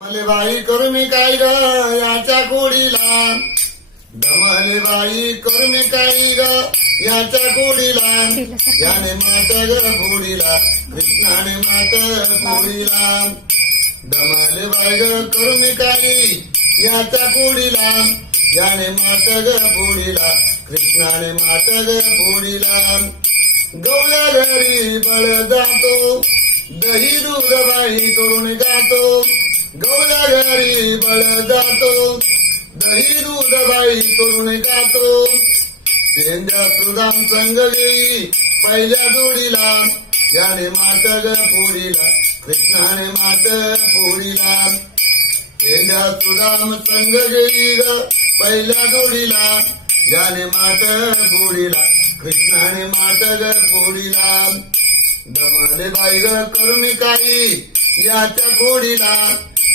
दमले बाई करू मी काय ग याच्या कोडीला, दमले बाई करू मी काय ग याच्या कोडीला, याने मात ग फोडीला, कृष्णाने मात फोडीला. दमले बाई ग करू मी काय याच्या कोडीला, याने मात ग फोडीला, कृष्णाने मात ग फोडीला. गवल्या घरी बळ जातो, दही दूध बाई करून गातो. गवल्या घरी बळ जातो, दही दूध बाई करून गातो. पेंजा सुदाम संग गेली पहिल्या जोडीला, याने मात ग पोळीला, कृष्णाने मात पोळीला. पेंजा सुदाम संग गेली ग पहिल्या जोडीला, याने मात पोळीला, कृष्णाने मात ग पोळीला. दमले बाई ग करू मी काही याच्या कोडीला,